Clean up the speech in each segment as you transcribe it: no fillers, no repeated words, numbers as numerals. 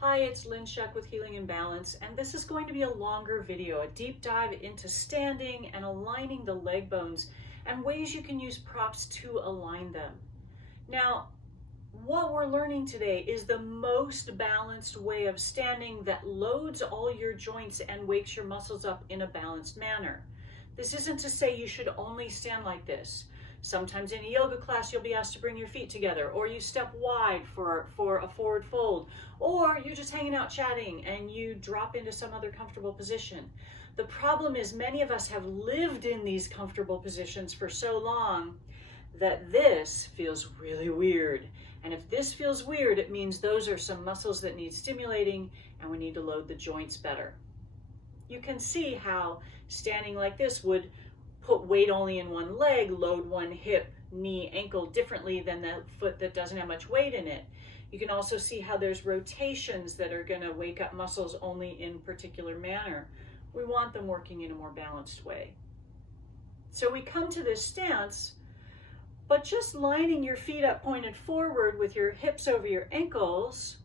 Hi, it's Lynn Shuck with Healing and Balance, and this is going to be a longer video, a deep dive into standing and aligning the leg bones and ways you can use props to align them. Now, what we're learning today is the most balanced way of standing that loads all your joints and wakes your muscles up in a balanced manner. This isn't to say you should only stand like this. Sometimes in a yoga class, you'll be asked to bring your feet together, or you step wide for a forward fold, or you're just hanging out chatting and you drop into some other comfortable position. The problem is many of us have lived in these comfortable positions for so long that this feels really weird. And if this feels weird, it means those are some muscles that need stimulating and we need to load the joints better. You can see how standing like this would put weight only in one leg, load one hip, knee, ankle differently than the foot that doesn't have much weight in it. You can also see how there's rotations that are going to wake up muscles only in a particular manner. We want them working in a more balanced way. So we come to this stance, but just lining your feet up pointed forward with your hips over your ankles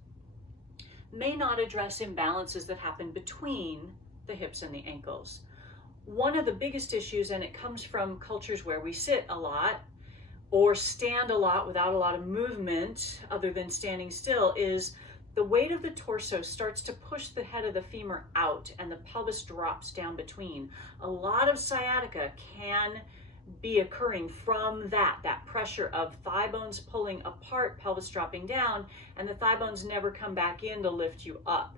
may not address imbalances that happen between the hips and the ankles. One of the biggest issues, and it comes from cultures where we sit a lot or stand a lot without a lot of movement other than standing still, is the weight of the torso starts to push the head of the femur out and the pelvis drops down between. A lot of sciatica can be occurring from that pressure of thigh bones pulling apart, pelvis dropping down, and the thigh bones never come back in to lift you up.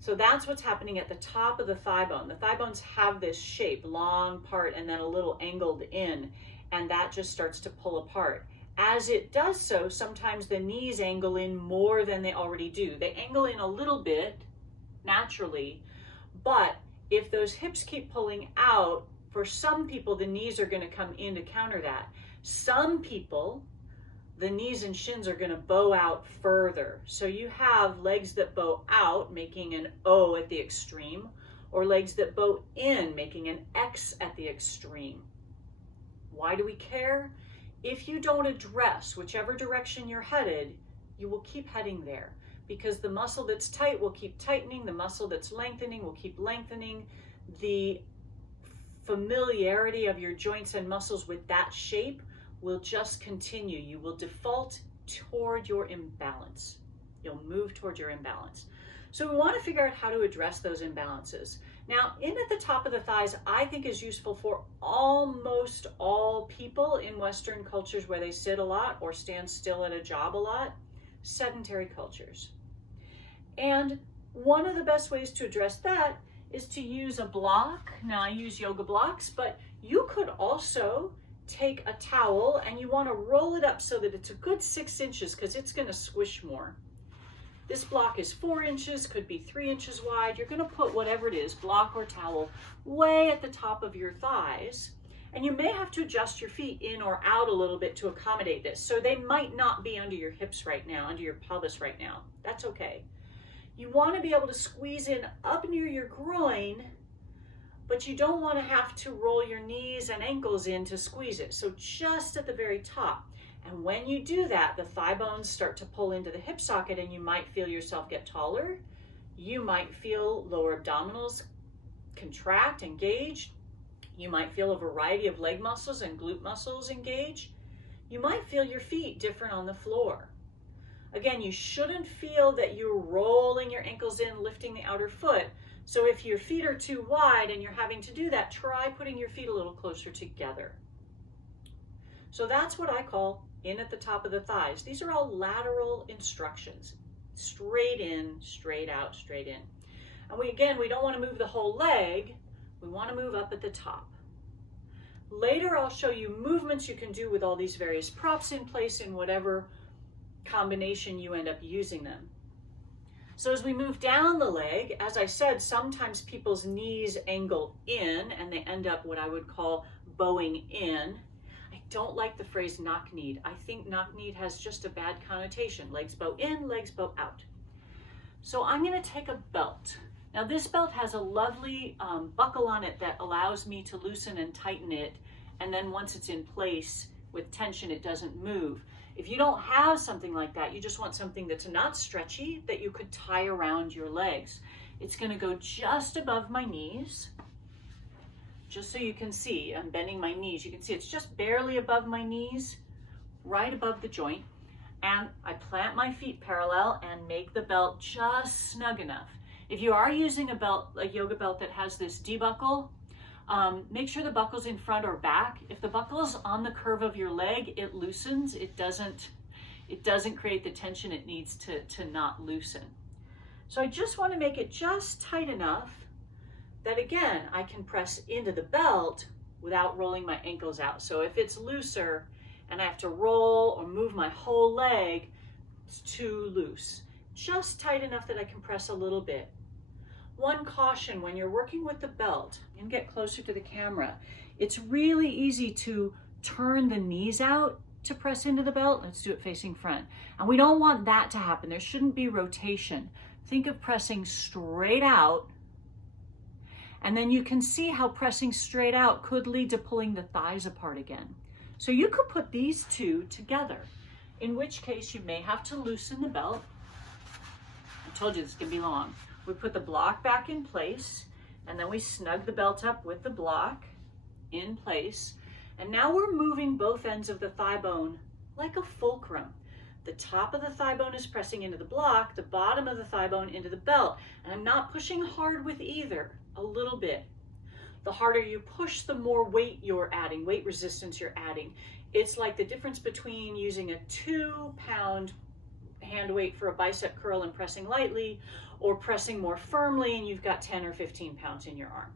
So that's what's happening at the top of the thigh bone. The thigh bones have this shape, long part and then a little angled in, and that just starts to pull apart. As it does so, sometimes the knees angle in more than they already do. They angle in a little bit naturally, but if those hips keep pulling out, for some people, the knees are going to come in to counter that. Some people, the knees and shins are going to bow out further. So you have legs that bow out, making an O at the extreme, or legs that bow in, making an X at the extreme. Why do we care? If you don't address whichever direction you're headed, you will keep heading there, because the muscle that's tight will keep tightening, the muscle that's lengthening will keep lengthening. The familiarity of your joints and muscles with that shape will just continue. You will default toward your imbalance. You'll move toward your imbalance. So we want to figure out how to address those imbalances. Now, in at the top of the thighs, I think is useful for almost all people in Western cultures where they sit a lot or stand still at a job a lot, sedentary cultures. And one of the best ways to address that is to use a block. Now, I use yoga blocks, but you could also take a towel and you want to roll it up so that it's a good 6 inches, because it's going to squish more. This block is 4 inches, could be 3 inches wide. You're going to put whatever it is, block or towel, way at the top of your thighs. And you may have to adjust your feet in or out a little bit to accommodate this. So they might not be under your hips right now, under your pelvis right now. That's okay. You want to be able to squeeze in up near your groin, but you don't want to have to roll your knees and ankles in to squeeze it. So just at the very top. And when you do that, the thigh bones start to pull into the hip socket and you might feel yourself get taller. You might feel lower abdominals contract, engage. You might feel a variety of leg muscles and glute muscles engage. You might feel your feet different on the floor. Again, you shouldn't feel that you're rolling your ankles in, lifting the outer foot. So if your feet are too wide and you're having to do that, try putting your feet a little closer together. So that's what I call in at the top of the thighs. These are all lateral instructions. Straight in, straight out, straight in. And we don't want to move the whole leg. We want to move up at the top. Later, I'll show you movements you can do with all these various props in place in whatever combination you end up using them. So as we move down the leg, as I said, sometimes people's knees angle in and they end up what I would call bowing in. I don't like the phrase knock-kneed. I think knock-kneed has just a bad connotation. Legs bow in, legs bow out. So I'm going to take a belt. Now this belt has a lovely buckle on it that allows me to loosen and tighten it, and then once it's in place with tension, it doesn't move. If you don't have something like that, you just want something that's not stretchy, that you could tie around your legs. It's going to go just above my knees, just so you can see. I'm bending my knees. You can see it's just barely above my knees, right above the joint. And I plant my feet parallel and make the belt just snug enough. If you are using a belt, a yoga belt that has this debuckle, make sure the buckle's in front or back. If the buckle's on the curve of your leg, it loosens. It doesn't create the tension it needs to not loosen. So I just want to make it just tight enough that, again, I can press into the belt without rolling my ankles out. So if it's looser and I have to roll or move my whole leg, it's too loose. Just tight enough that I can press a little bit. One caution when you're working with the belt, and get closer to the camera, it's really easy to turn the knees out to press into the belt. Let's do it facing front. And we don't want that to happen. There shouldn't be rotation. Think of pressing straight out, and then you can see how pressing straight out could lead to pulling the thighs apart again. So you could put these two together, in which case you may have to loosen the belt. I told you this can be long. We put the block back in place, and then we snug the belt up with the block in place. And now we're moving both ends of the thigh bone like a fulcrum. The top of the thigh bone is pressing into the block, the bottom of the thigh bone into the belt. And I'm not pushing hard with either, a little bit. The harder you push, the more weight you're adding, weight resistance you're adding. It's like the difference between using a 2-pound hand weight for a bicep curl and pressing lightly, or pressing more firmly and you've got 10 or 15 pounds in your arm,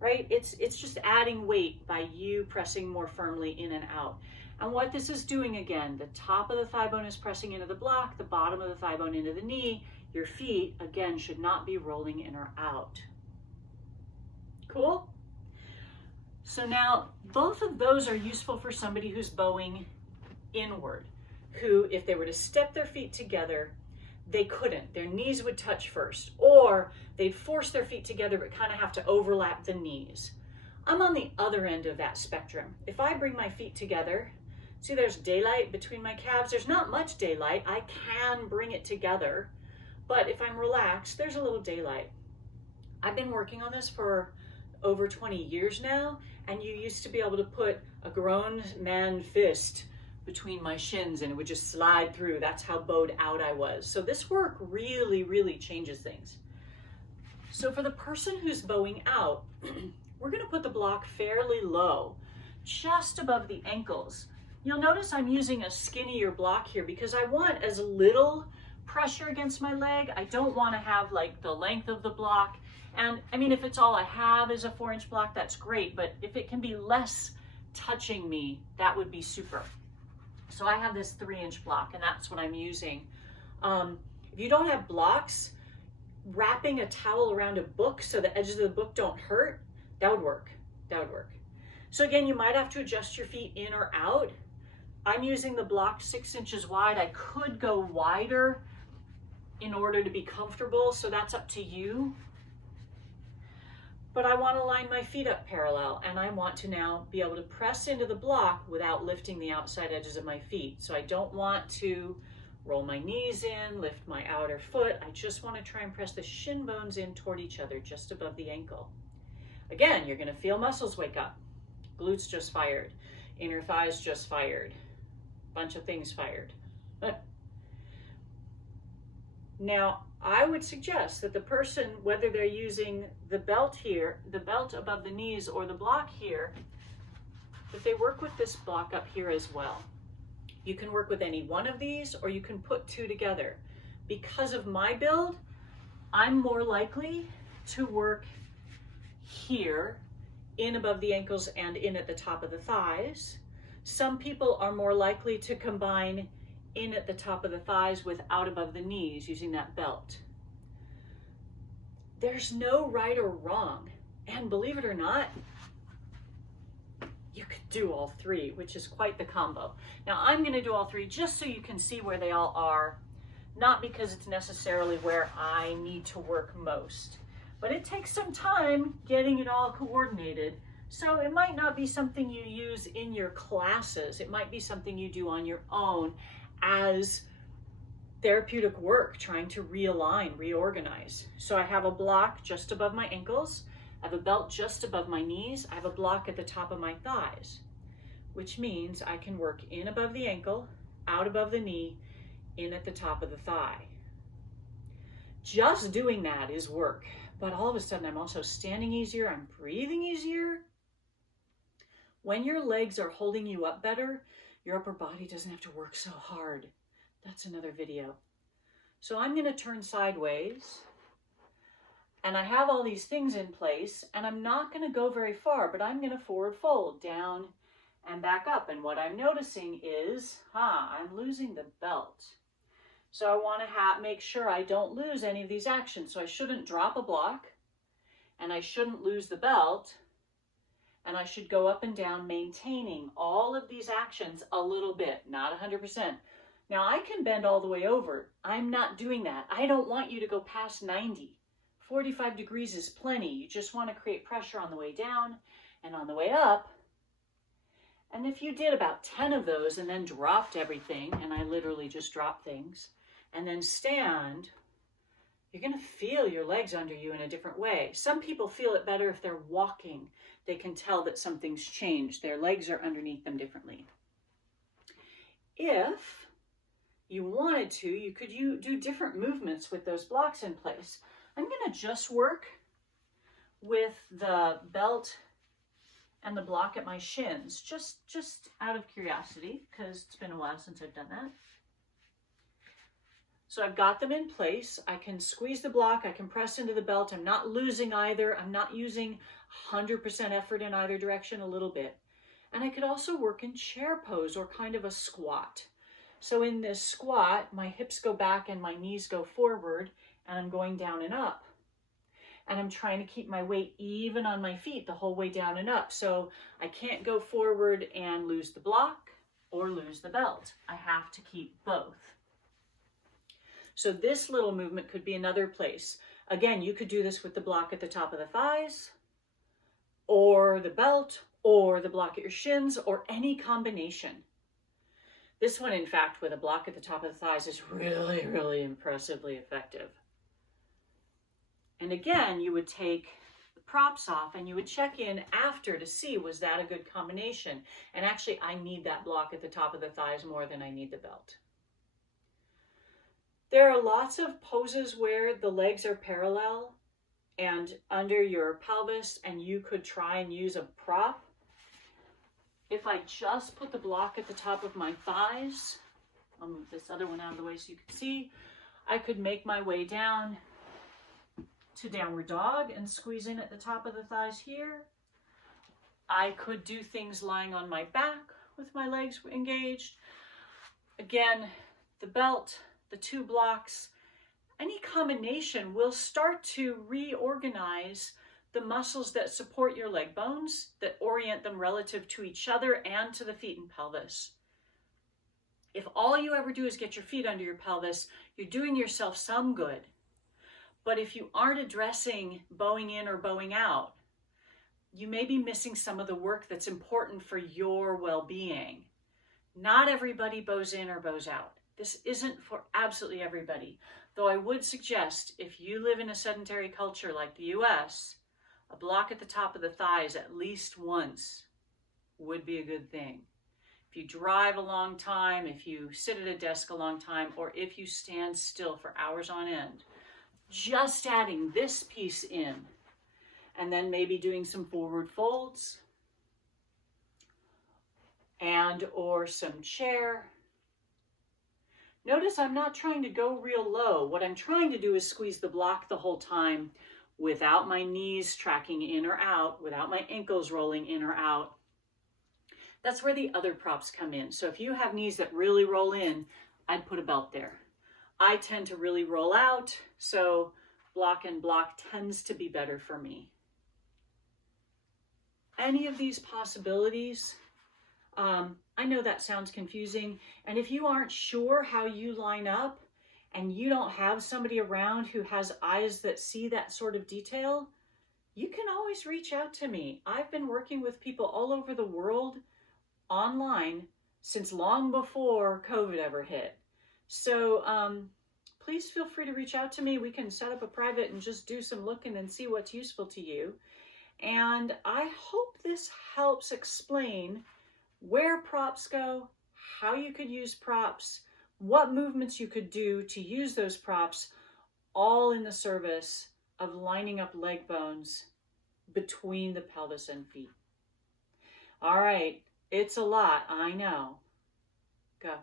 right? It's just adding weight by you pressing more firmly in and out. And what this is doing, again, the top of the thigh bone is pressing into the block, the bottom of the thigh bone into the knee. Your feet, again, should not be rolling in or out. Cool? So now both of those are useful for somebody who's bowing inward, who, if they were to step their feet together, they couldn't. Their knees would touch first, or they'd force their feet together but kind of have to overlap the knees. I'm on the other end of that spectrum. If I bring my feet together, see there's daylight between my calves. There's not much daylight. I can bring it together, but if I'm relaxed, there's a little daylight. I've been working on this for over 20 years now, and you used to be able to put a grown man fist between my shins and it would just slide through. That's how bowed out I was. So this work really, really changes things. So for the person who's bowing out, we're going to put the block fairly low, just above the ankles. You'll notice I'm using a skinnier block here because I want as little pressure against my leg. I don't want to have like the length of the block. And I mean, if it's all I have is a 4-inch block, that's great. But if it can be less touching me, that would be super. So I have this 3-inch block, and that's what I'm using. If you don't have blocks, wrapping a towel around a book so the edges of the book don't hurt, that would work. That would work. So again, you might have to adjust your feet in or out. I'm using the block 6 inches wide. I could go wider in order to be comfortable, so that's up to you. But I want to line my feet up parallel, and I want to now be able to press into the block without lifting the outside edges of my feet. So I don't want to roll my knees in, lift my outer foot. I just want to try and press the shin bones in toward each other, just above the ankle. Again, you're going to feel muscles wake up. Glutes just fired. Inner thighs just fired. Bunch of things fired. Now, I would suggest that the person, whether they're using the belt here, the belt above the knees, or the block here, that they work with this block up here as well. You can work with any one of these, or you can put two together. Because of my build, I'm more likely to work here, in above the ankles and in at the top of the thighs. Some people are more likely to combine in at the top of the thighs with out above the knees using that belt. There's no right or wrong. And believe it or not, you could do all three, which is quite the combo. Now I'm going to do all three just so you can see where they all are, not because it's necessarily where I need to work most. But it takes some time getting it all coordinated So it might not be something you use in your classes. It might be something you do on your own as therapeutic work, trying to realign, reorganize. So I have a block just above my ankles. I have a belt just above my knees. I have a block at the top of my thighs, which means I can work in above the ankle, out above the knee, in at the top of the thigh. Just doing that is work, but all of a sudden I'm also standing easier, I'm breathing easier. When your legs are holding you up better, your upper body doesn't have to work so hard. That's another video. So I'm going to turn sideways, and I have all these things in place, and I'm not going to go very far, but I'm going to forward fold down and back up. And what I'm noticing is, I'm losing the belt. So I want to make sure I don't lose any of these actions. So I shouldn't drop a block, and I shouldn't lose the belt, and I should go up and down maintaining all of these actions a little bit, not 100%. Now I can bend all the way over. I'm not doing that. I don't want you to go past 90. 45 degrees is plenty. You just want to create pressure on the way down and on the way up. And if you did about 10 of those and then dropped everything, and I literally just dropped things, and then stand, you're going to feel your legs under you in a different way. Some people feel it better if they're walking. They can tell that something's changed. Their legs are underneath them differently. If you wanted to, you could do different movements with those blocks in place. I'm going to just work with the belt and the block at my shins, just out of curiosity, because it's been a while since I've done that. So I've got them in place. I can squeeze the block. I can press into the belt. I'm not losing either. I'm not using 100% effort in either direction, a little bit. And I could also work in chair pose or kind of a squat. So in this squat, my hips go back and my knees go forward, and I'm going down and up. And I'm trying to keep my weight even on my feet the whole way down and up. So I can't go forward and lose the block or lose the belt. I have to keep both. So this little movement could be another place. Again, you could do this with the block at the top of the thighs, or the belt, or the block at your shins, or any combination. This one, in fact, with a block at the top of the thighs is really, really impressively effective. And again, you would take the props off and you would check in after to see, was that a good combination? And actually, I need that block at the top of the thighs more than I need the belt. There are lots of poses where the legs are parallel and under your pelvis, and you could try and use a prop. If I just put the block at the top of my thighs, I'll move this other one out of the way so you can see, I could make my way down to downward dog and squeeze in at the top of the thighs here. I could do things lying on my back with my legs engaged. Again, the belt, the two blocks, any combination will start to reorganize the muscles that support your leg bones, that orient them relative to each other and to the feet and pelvis. If all you ever do is get your feet under your pelvis, you're doing yourself some good. But if you aren't addressing bowing in or bowing out, you may be missing some of the work that's important for your well-being. Not everybody bows in or bows out. This isn't for absolutely everybody. Though I would suggest, if you live in a sedentary culture like the US, a block at the top of the thighs at least once would be a good thing. If you drive a long time, if you sit at a desk a long time, or if you stand still for hours on end, just adding this piece in, and then maybe doing some forward folds and or some chair. Notice I'm not trying to go real low. What I'm trying to do is squeeze the block the whole time without my knees tracking in or out, without my ankles rolling in or out. That's where the other props come in. So if you have knees that really roll in, I'd put a belt there. I tend to really roll out, so block and block tends to be better for me. Any of these possibilities, I know that sounds confusing, and if you aren't sure how you line up and you don't have somebody around who has eyes that see that sort of detail, you can always reach out to me. I've been working with people all over the world online since long before COVID ever hit. So please feel free to reach out to me. We can set up a private and just do some looking and see what's useful to you. And I hope this helps explain where props go, how you could use props, what movements you could do to use those props, all in the service of lining up leg bones between the pelvis and feet. All right, it's a lot, I know. Go.